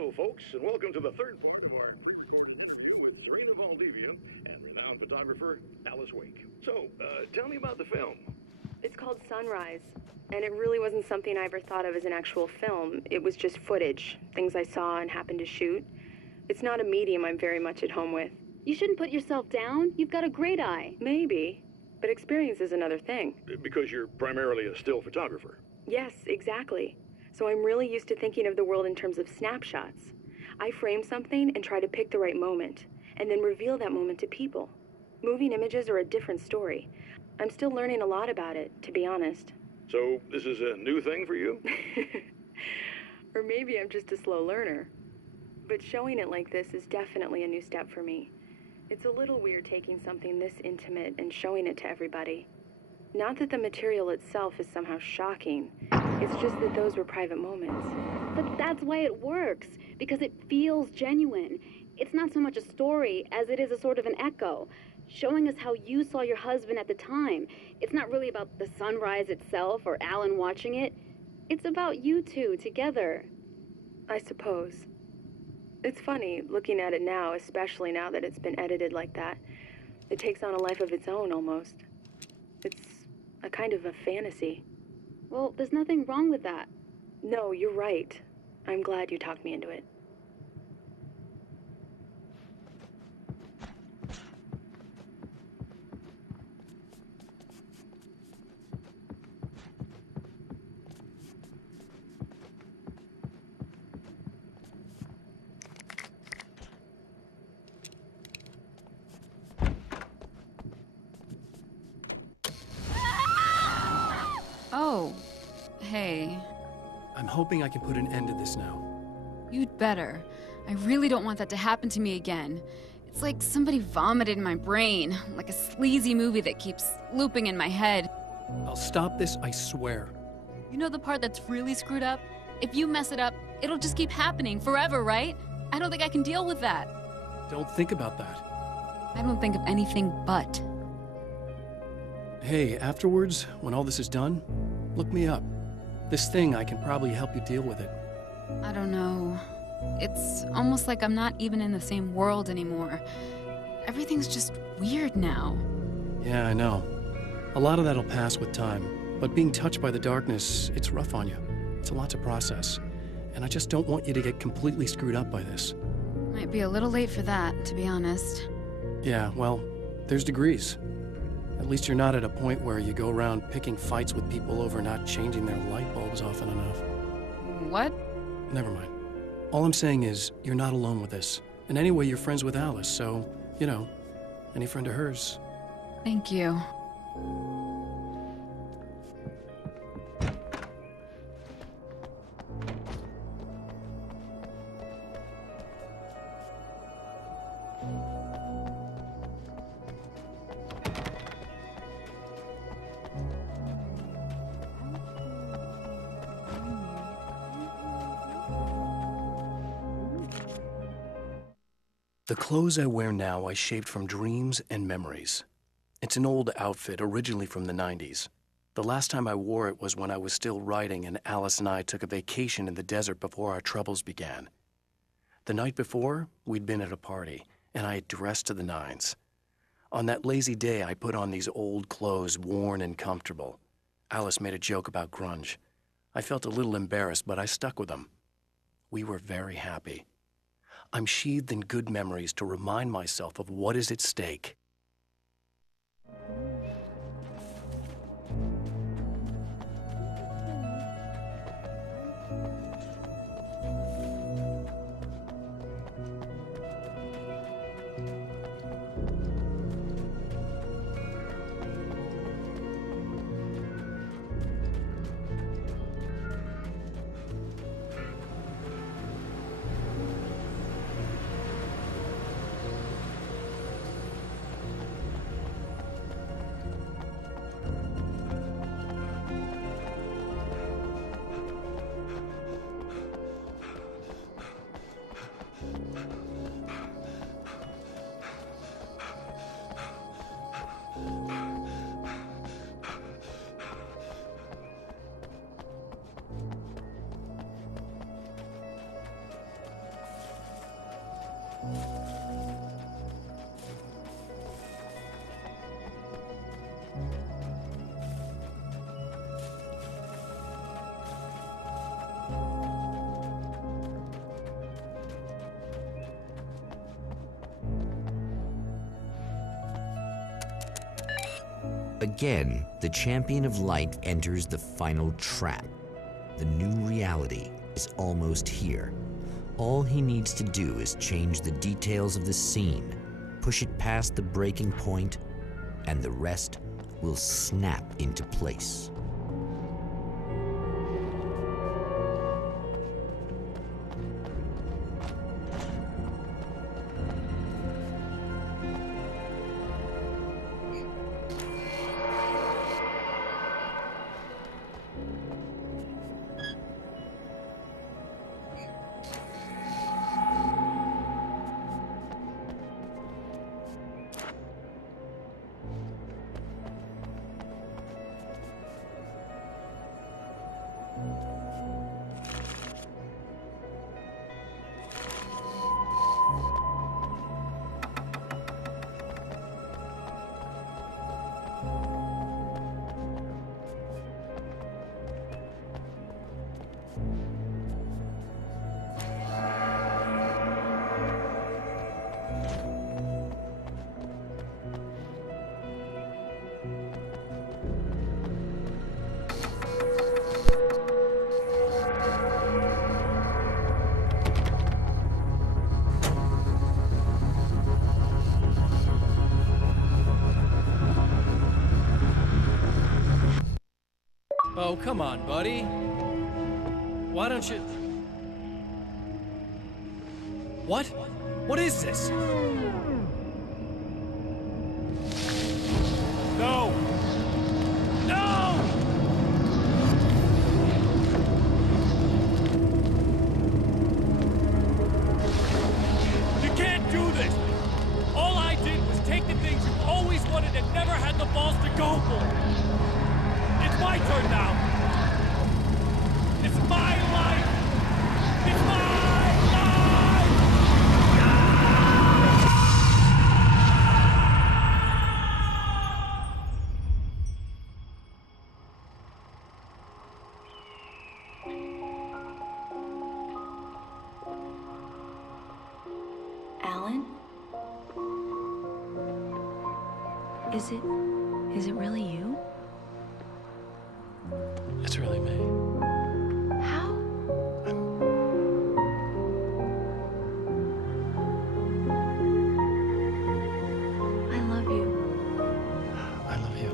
Hello, folks, and welcome to the third part of our with Serena Valdivia and renowned photographer Alice Wake. So, tell me about the film. It's called Sunrise, and it really wasn't something I ever thought of as an actual film. It was just footage, things I saw and happened to shoot. It's not a medium I'm very much at home with. You shouldn't put yourself down. You've got a great eye. Maybe, but experience is another thing. Because you're primarily a still photographer. Yes, exactly. So I'm really used to thinking of the world in terms of snapshots. I frame something and try to pick the right moment, and then reveal that moment to people. Moving images are a different story. I'm still learning a lot about it, to be honest. So, this is a new thing for you? Or maybe I'm just a slow learner. But showing it like this is definitely a new step for me. It's a little weird taking something this intimate and showing it to everybody. Not that the material itself is somehow shocking. It's just that those were private moments. But that's why it works, because it feels genuine. It's not so much a story as it is a sort of an echo, showing us how you saw your husband at the time. It's not really about the sunrise itself or Alan watching it. It's about you two together. I suppose. It's funny, looking at it now, especially now that it's been edited like that. It takes on a life of its own, almost. It's a kind of a fantasy. Well, there's nothing wrong with that. No, you're right. I'm glad you talked me into it. Oh, hey. I'm hoping I can put an end to this now. You'd better. I really don't want that to happen to me again. It's like somebody vomited in my brain, like a sleazy movie that keeps looping in my head. I'll stop this, I swear. You know the part that's really screwed up? If you mess it up, it'll just keep happening forever, right? I don't think I can deal with that. Don't think about that. I don't think of anything but. Hey, afterwards, when all this is done, look me up. This thing, I can probably help you deal with it. I don't know. It's almost like I'm not even in the same world anymore. Everything's just weird now. Yeah, I know. A lot of that'll pass with time, but being touched by the darkness, it's rough on you. It's a lot to process, and I just don't want you to get completely screwed up by this. Might be a little late for that, to be honest. Yeah, well, there's degrees. At least you're not at a point where you go around picking fights with people over not changing their light bulbs often enough. What? Never mind. All I'm saying is, you're not alone with this. And anyway, you're friends with Alice, so, you know, any friend of hers. Thank you. The clothes I wear now I shaped from dreams and memories. It's an old outfit, originally from the 90s. The last time I wore it was when I was still writing and Alice and I took a vacation in the desert before our troubles began. The night before, we'd been at a party, and I had dressed to the nines. On that lazy day, I put on these old clothes, worn and comfortable. Alice made a joke about grunge. I felt a little embarrassed, but I stuck with them. We were very happy. I'm sheathed in good memories to remind myself of what is at stake. Again, the champion of light enters the final trap. The new reality is almost here. All he needs to do is change the details of the scene, push it past the breaking point, and the rest will snap into place. Oh, come on, buddy. Why don't you... What? What is this? No! No! You can't do this! All I did was take the things you've always wanted and never had the balls to go for! It's my turn now! It's my life! It's my life! Alan? Is it really you? It's really me. How? I love you. I love you.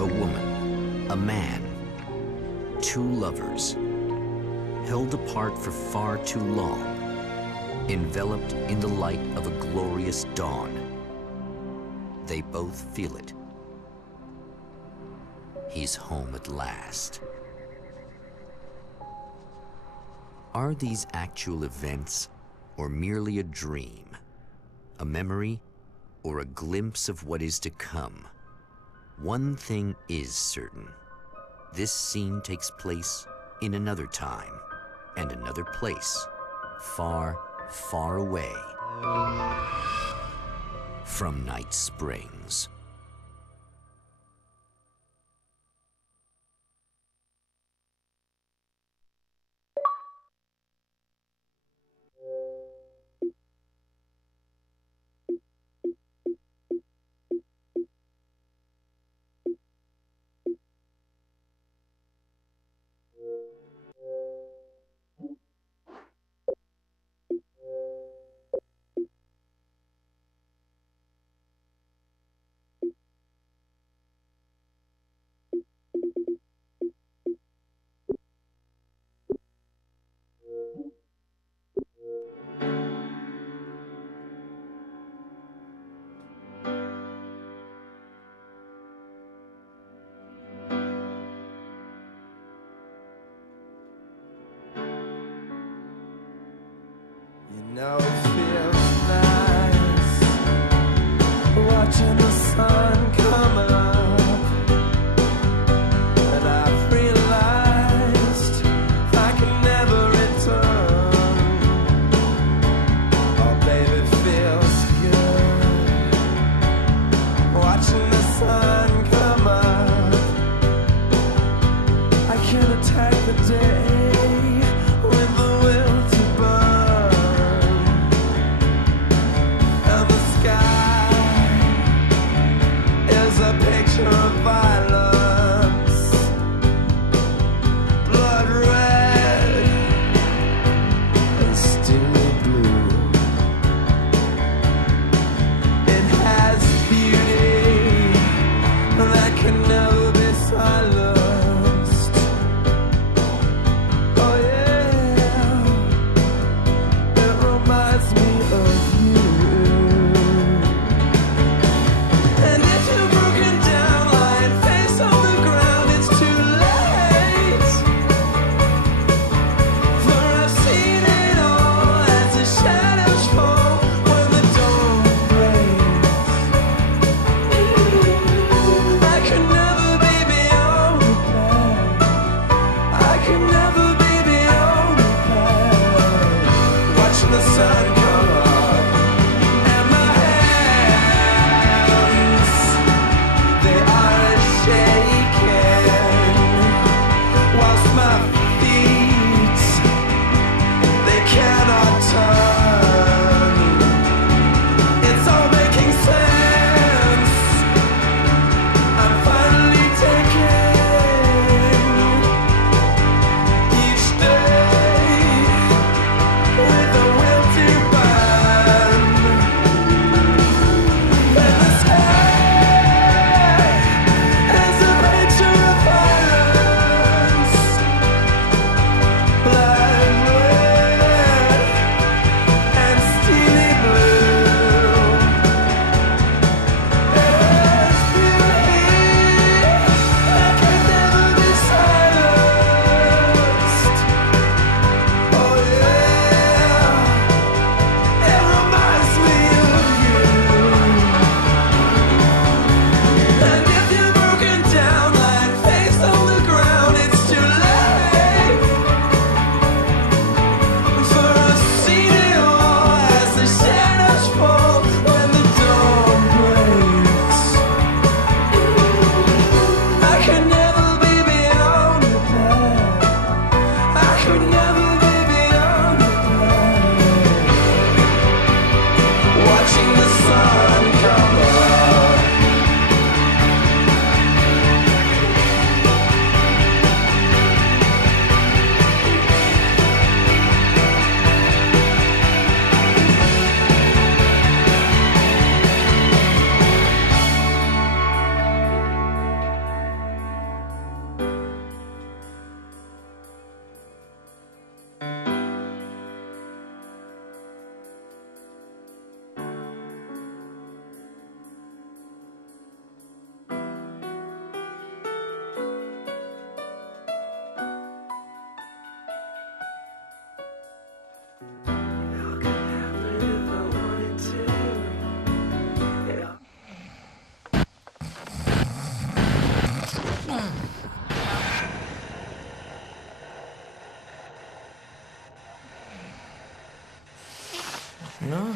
A woman, a man, two lovers, held apart for far too long, enveloped in the light of a glorious dawn. They both feel it. He's home at last. Are these actual events, or merely a dream? A memory, or a glimpse of what is to come? One thing is certain. This scene takes place in another time and another place, far, far away from Night Springs. You know it feels nice watching the sun come up, and I've realized I can never return. Oh baby, No?